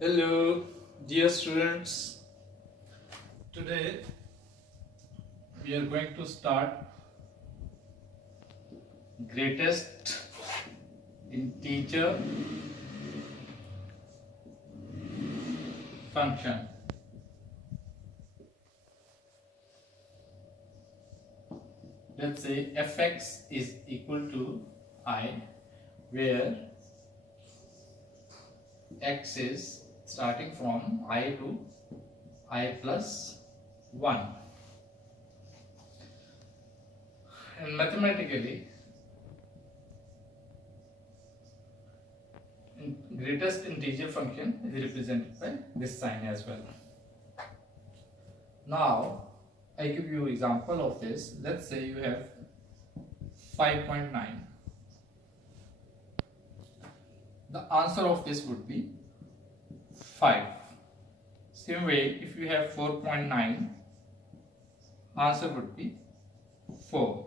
Hello, dear students. Today we are going to start greatest integer function. Let's say fx is equal to I, where x is starting from I to I plus 1. And mathematically, greatest integer function is represented by this sign as well. Now, I give you example of this. Let's say you have 5.9. The answer of this would be 5. Same way, if you have 4.9, answer would be 4.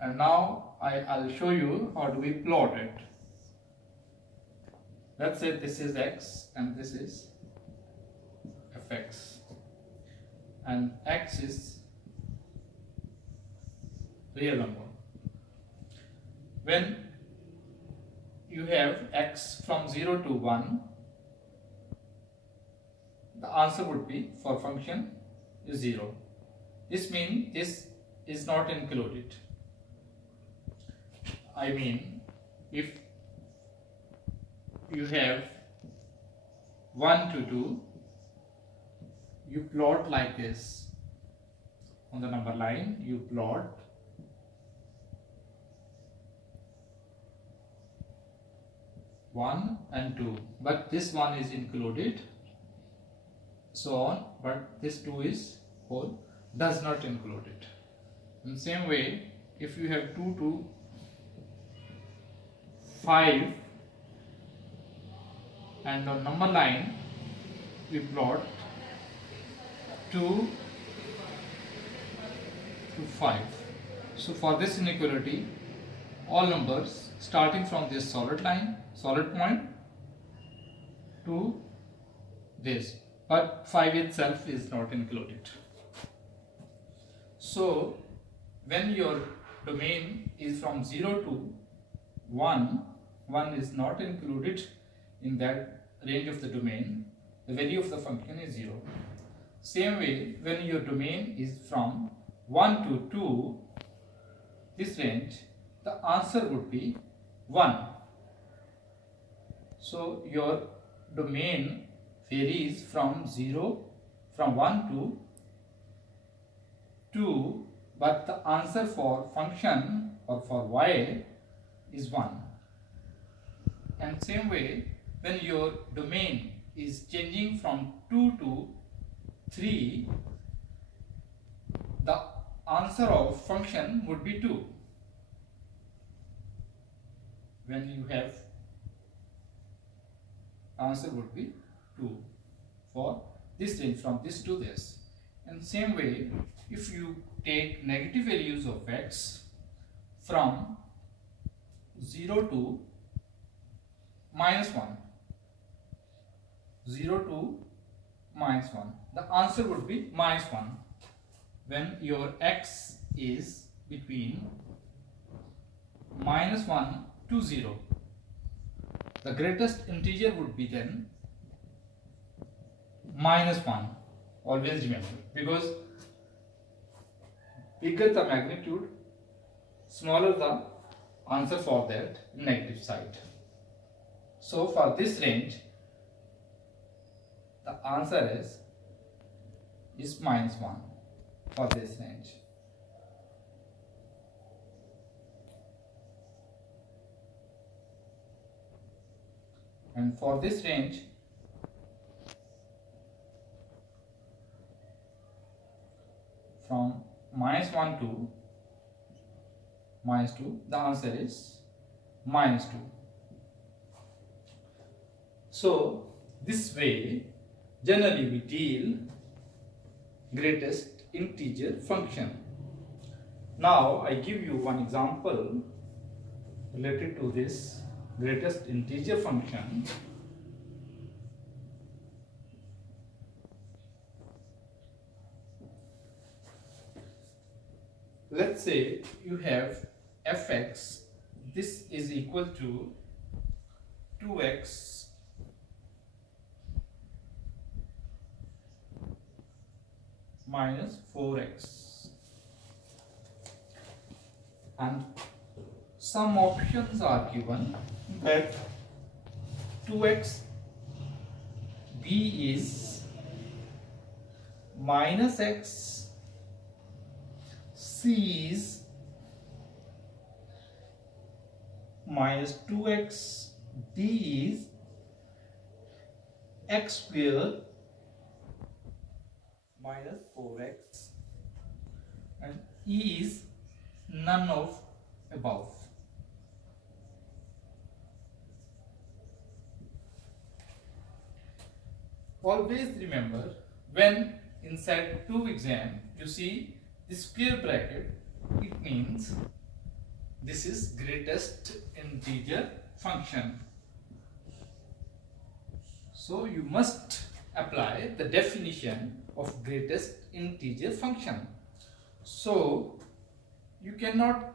And now I'll show you how do we plot it. Let's say this is x and this is fx, and x is real number. When you have x from 0 to 1, the answer would be for function is 0. This means this is not included. I mean, if you have 1 to 2, you plot like this. On the number line, you plot 1 and 2, but this one is included, so on, but this 2 is whole, does not include it. In the same way, if you have 2 to 5 and on number line we plot 2 to 5. So for this inequality, all numbers starting from this solid point to this, but 5 itself is not included. So when your domain is from 0 to 1, 1 is not included in that range of the domain, the value of the function is 0. Same way, when your domain is from 1 to 2, this range, the answer would be 1. So your domain varies from 1 to 2, but the answer for function or for y is 1. And same way, when your domain is changing from 2 to 3, the answer of function would be 2. When you have answer would be 2 for this range from this to this. And same way, if you take negative values of x from 0 to -1, 0 to -1, the answer would be -1 when your x is between -1 to 0. The greatest integer would be then -1. Always remember, because bigger the magnitude, smaller the answer for that negative side. So for this range, the answer is -1 for this range. And for this range, from -1 to -2, the answer is -2. So this way, generally we deal greatest integer function. Now I give you one example related to this greatest integer function, let's say you have fx, this is equal to 2x minus 4x, and some options are given that 2x b is minus x, c is minus 2x, d is x square minus 4x, and e is none of above. Always remember, when in Sat2 exam you see this square bracket, it means this is greatest integer function. So you must apply the definition of greatest integer function. So you cannot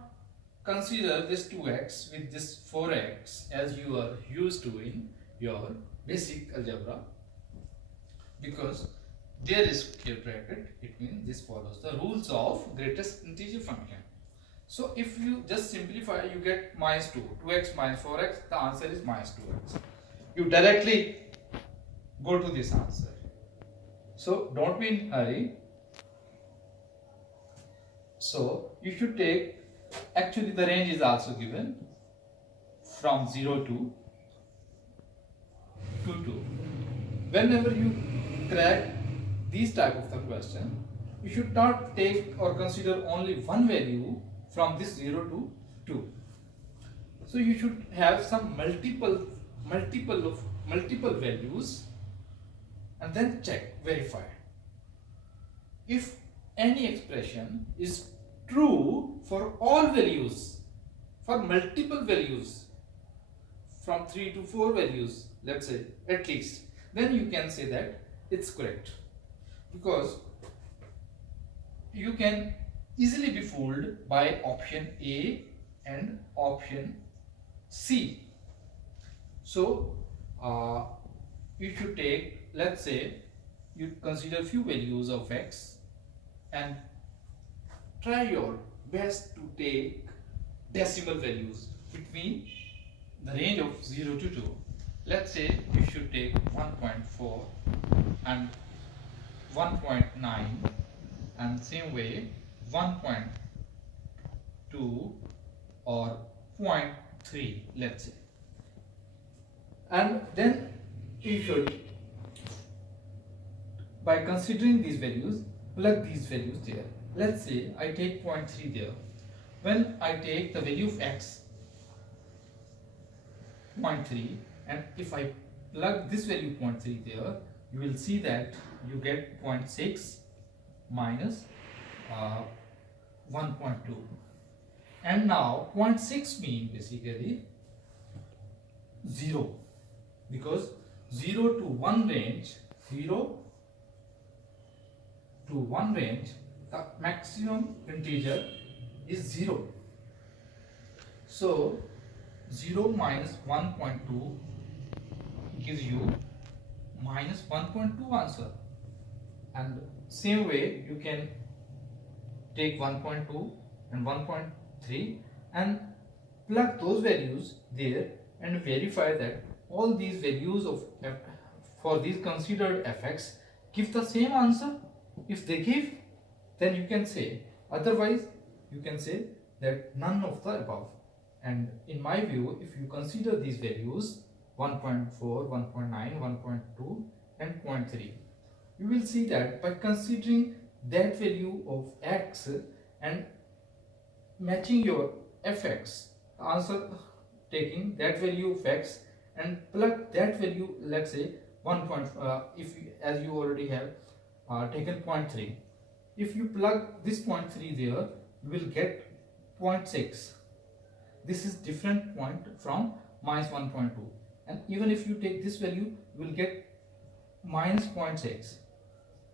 consider this 2x with this 4x as you are used to in your basic algebra, because there is square bracket. It means this follows the rules of greatest integer function. So if you just simplify, you get minus 2, 2x minus 4x, the answer is minus 2x. You directly go to this answer. So don't be in hurry. So you should take, actually the range is also given from 0 to 2. Whenever you crack these type of the question, you should not take or consider only one value from this 0 to 2. So you should have some multiple values and then check, verify. If any expression is true for all values, for multiple values, from 3 to 4 values, let's say at least, then you can say that it's correct, because you can easily be fooled by option A and option C. So you should take, let's say you consider few values of x and try your best to take decimal values between the range of 0 to 2. Let's say you should take 1.4 and 1.9, and same way 1.2 or 0.3, let's say. And then you should, by considering these values, plug these values there. Let's say I take 0.3 there. When I take the value of x, 0.3, and if I plug this value 0.3 there, you will see that you get 0.6 minus 1.2. And now 0.6 means basically 0, because 0 to 1 range, the maximum integer is 0. So 0 minus 1.2 gives you minus 1.2 answer. And same way you can take 1.2 and 1.3 and plug those values there and verify that all these values of for these considered fx give the same answer. If they give, then you can say, otherwise you can say that none of the above. And in my view, if you consider these values 1.4, 1.9, 1.2 and 0.3, you will see that by considering that value of x and matching your fx answer, taking that value of x and plug that value, let's say 1. If you, as you already have taken 0.3, if you plug this 0.3 there, you will get 0.6. This is different point from minus 1.2, and even if you take this value, you will get minus 0.6,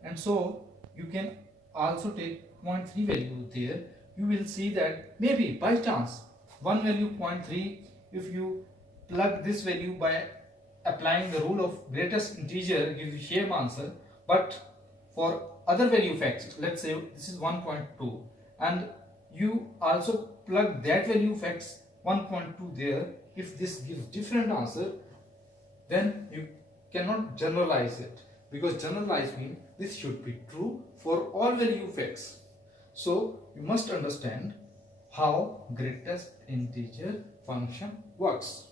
and so you can also take 0.3 value there. You will see that maybe by chance one value 0.3, if you plug this value by applying the rule of greatest integer, gives you same answer. But for other value facts, let's say this is 1.2, and you also plug that value facts 1.2 there, if this gives different answer, then you cannot generalize it, because generalize means this should be true for all value facts. So you must understand how greatest integer function works.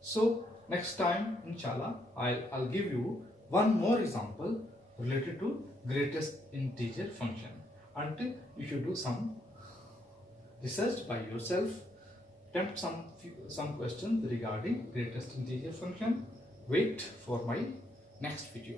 So next time, inshallah, I'll give you one more example related to greatest integer function. Until you should do some research by yourself, attempt some questions regarding greatest integer function. Wait for my next video.